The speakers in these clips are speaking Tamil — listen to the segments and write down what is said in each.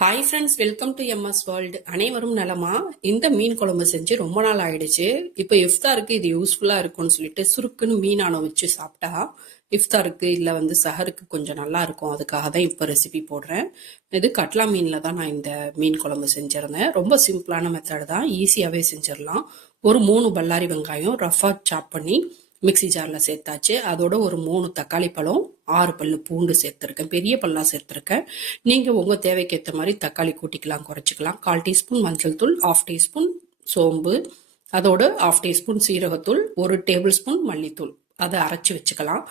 Hi friends, welcome to MS world. அனைவரும் நலமா? இந்த மீன் குழம்பு செஞ்சு ரொம்ப நாள் ஆயிடுச்சு. இப்போ இஃப்தாருக்கு இது யூஸ்ஃபுல்லா இருக்கும்னு சொல்லிட்டு சுருக்குன்னு மீனான வச்சு சாப்பிட்டா இஃப்தாருக்கு இல்லை சஹருக்கு கொஞ்சம் நல்லா இருக்கும். அதுக்காக தான் இப்போ ரெசிபி போடுறேன். இது கட்லா மீனில் தான் நான் இந்த மீன் குழம்பு செஞ்சிருந்தேன். ரொம்ப சிம்பிளான மெத்தட் தான், ஈஸியாகவே செஞ்சிடலாம். ஒரு 3 பல்லாரி வெங்காயம் ரஃபா சாப் பண்ணி மிக்சி ஜாரில் சேர்த்தாச்சு. அதோட ஒரு 3 தக்காளி பழம், 6 பல்லு பூண்டு சேர்த்துருக்கேன். பெரிய பல்லா சேர்த்துருக்கேன். நீங்கள் உங்கள் தேவைக்கு ஏற்ற மாதிரி தக்காளி கூட்டிக்கலாம், குறைச்சிக்கலாம். 1/4 டீஸ்பூன் மஞ்சள் தூள், 1/2 டீஸ்பூன் சோம்பு, அதோட 1/2 டீஸ்பூன் சீரகத்தூள், 1 டேபிள் ஸ்பூன் மல்லித்தூள், அதை அரைச்சி வச்சுக்கலாம்.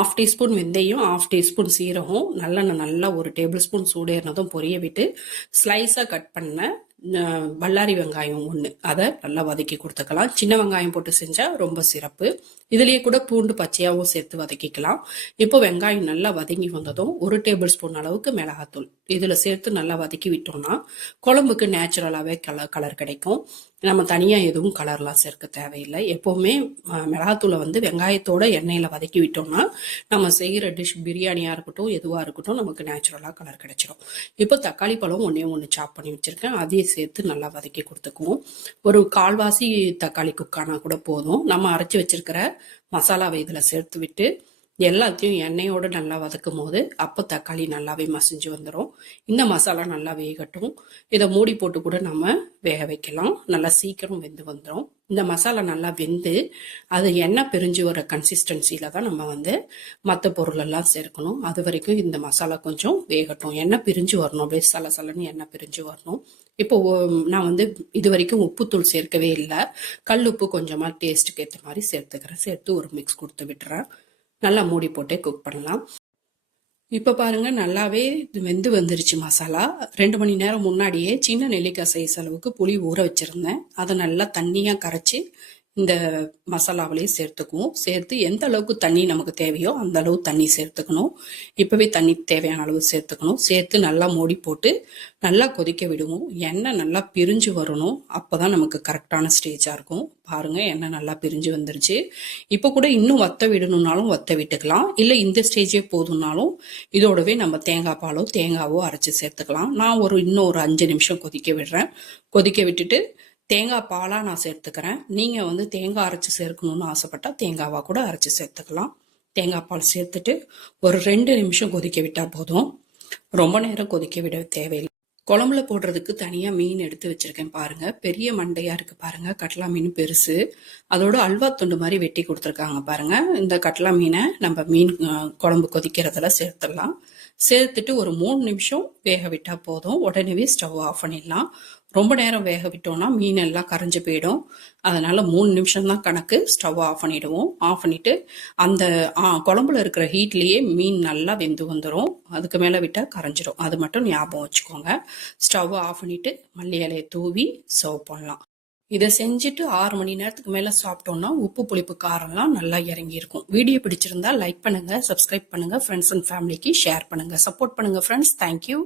1/2 டீஸ்பூன் வெந்தயம், 1/2 டீஸ்பூன் சீரகம், நல்லெண்ணெய் நல்லா 1 டேபிள் ஸ்பூன் சூடேறினதும் பொரிய விட்டு ஸ்லைஸாக கட் பண்ண பல்லாரி வெங்காயம் 1, அதை நல்லா வதக்கி கொடுத்துக்கலாம். சின்ன வெங்காயம் போட்டு செஞ்சால் ரொம்ப சிறப்பு. இதுலேயே கூட பூண்டு பச்சையாகவும் சேர்த்து வதக்கிக்கலாம். இப்போ வெங்காயம் நல்லா வதங்கி வந்ததும் 1 டேபிள் ஸ்பூன் அளவுக்கு மிளகாத்தூள் இதில் சேர்த்து நல்லா வதக்கி விட்டோம்னா குழம்புக்கு நேச்சுரலாகவே கலர் கிடைக்கும். நம்ம தனியாக எதுவும் கலர்லாம் சேர்க்க தேவையில்லை. எப்போவுமே மிளகாத்தூளை வெங்காயத்தோட எண்ணெயில் வதக்கி விட்டோம்னா நம்ம செய்கிற டிஷ் பிரியாணியாக இருக்கட்டும், எதுவாக இருக்கட்டும், நமக்கு நேச்சுரலாக கலர் கிடைச்சிடும். இப்போ தக்காளி பழம் 1 சாப் பண்ணி வச்சுருக்கேன். அதையும் சேர்த்து நல்லா வதக்கி கொடுத்துக்குவோம். ஒரு 1/4 தக்காளி குக்கானா கூட போதும். நம்ம அரைச்சி வச்சிருக்கிற மசாலாவை இதில் சேர்த்து விட்டு எல்லாத்தையும் எண்ணெயோடு நல்லா வதக்கும் போது அப்போ தக்காளி நல்லாவே மசிஞ்சு வந்துடும். இந்த மசாலா நல்லா வேகட்டும். இதை மூடி போட்டு கூட நம்ம வேக வைக்கலாம். நல்லா சீக்கிரம் வெந்து வந்துடும். இந்த மசாலா நல்லா வெந்து அது எண்ணெய் பிரிஞ்சு வர கன்சிஸ்டன்சியில் தான் நம்ம மற்ற பொருளெல்லாம் சேர்க்கணும். அது வரைக்கும் இந்த மசாலா கொஞ்சம் வேகட்டும். எண்ணெய் பிரிஞ்சு வரணும், அப்படியே சலசலன்னு எண்ணெய் பிரிஞ்சு வரணும். இப்போ நான் இது வரைக்கும் உப்புத்தூள் சேர்க்கவே இல்லை. கல் உப்பு கொஞ்சமாக டேஸ்ட்டுக்கு ஏற்ற மாதிரி சேர்த்துக்கிறேன். சேர்த்து ஒரு மிக்ஸ் கொடுத்து விட்டுறேன். நல்லா மூடி போட்டே குக் பண்ணலாம். இப்போ பாருங்க, நல்லாவே வெந்து வந்துருச்சு மசாலா. 2 மணி நேரம் முன்னாடியே சின்ன நெல்லிக்காய் சைஸ் அளவுக்கு புளி ஊற வச்சிருந்தேன். அதை நல்லா தண்ணியாக கரைச்சி இந்த மசாலாவிலையும் சேர்த்துக்குவோம். சேர்த்து எந்த அளவுக்கு தண்ணி நமக்கு தேவையோ அந்த அளவு தண்ணி சேர்த்துக்கணும். இப்போவே தண்ணி தேவையான அளவு சேர்த்துக்கணும். சேர்த்து நல்லா மூடி போட்டு நல்லா கொதிக்க விடுவோம். எண்ணெய் நல்லா பிரிஞ்சு வரணும். அப்போ தான் நமக்கு கரெக்டான ஸ்டேஜாக இருக்கும். பாருங்கள், எண்ணெய் நல்லா பிரிஞ்சு வந்துருச்சு. இப்போ கூட இன்னும் வத்த விடணுன்னாலும் வத்த விட்டுக்கலாம். இல்லை இந்த ஸ்டேஜே போதும்னாலும் இதோடவே நம்ம தேங்காய் பாலோ தேங்காவோ அரைச்சி சேர்த்துக்கலாம். நான் இன்னும் ஒரு 5 நிமிஷம் கொதிக்க விடுறேன். கொதிக்க விட்டுட்டு தேங்காய் பாலாக நான் சேர்த்துக்கிறேன். நீங்கள் தேங்காய் அரைச்சி சேர்க்கணும்னு ஆசைப்பட்டால் தேங்காவாக கூட அரைச்சி சேர்த்துக்கலாம். தேங்காய் பால் சேர்த்துட்டு ஒரு 2 நிமிஷம் கொதிக்க விட்டால் போதும். ரொம்ப நேரம் கொதிக்க விட தேவையில்லை. குழம்புல போடுறதுக்கு தனியாக மீன் எடுத்து வச்சுருக்கேன். பாருங்கள், பெரிய மண்டையாக இருக்குது பாருங்கள். கட்லா மீன் பெருசு. அதோட அல்வா துண்டு மாதிரி வெட்டி கொடுத்துருக்காங்க பாருங்கள். இந்த கட்லா மீனை நம்ம மீன் குழம்பு கொதிக்கிறதுல சேர்த்துடலாம். சேர்த்துட்டு ஒரு 3 நிமிஷம் வேக விட்டால் போதும். உடனே ஸ்டவ் ஆஃப் பண்ணிடலாம். ரொம்ப நேரம் வேக விட்டோம்னா மீன் எல்லாம் கரைஞ்சு போயிடும். அதனால 3 நிமிஷம் தான் கணக்கு. ஸ்டவ் ஆஃப் பண்ணிடுவோம். ஆஃப் பண்ணிட்டு அந்த குழம்புல இருக்கிற ஹீட்லேயே மீன் நல்லா வெந்து வந்துடும். அதுக்கு மேலே விட்டால் கரைஞ்சிடும். அது மட்டும் ஞாபகம் வச்சுக்கோங்க. ஸ்டவ் ஆஃப் பண்ணிட்டு மல்லி இலையை தூவி சர்வ் பண்ணலாம். இதை செஞ்சுட்டு 6 மணி நேரத்துக்கு மேலே சாப்பிட்டோம்னா உப்பு புளிப்பு காரம்லாம் நல்லா இறங்கியிருக்கும். வீடியோ பிடிச்சிருந்தா லைக் பண்ணுங்க, சப்ஸ்கிரைப் பண்ணுங்க, ஃப்ரெண்ட்ஸ் அண்ட் ஃபேமிலிக்கு ஷேர் பண்ணுங்க, சப்போர்ட் பண்ணுங்க ஃப்ரெண்ட்ஸ். தேங்க்யூ.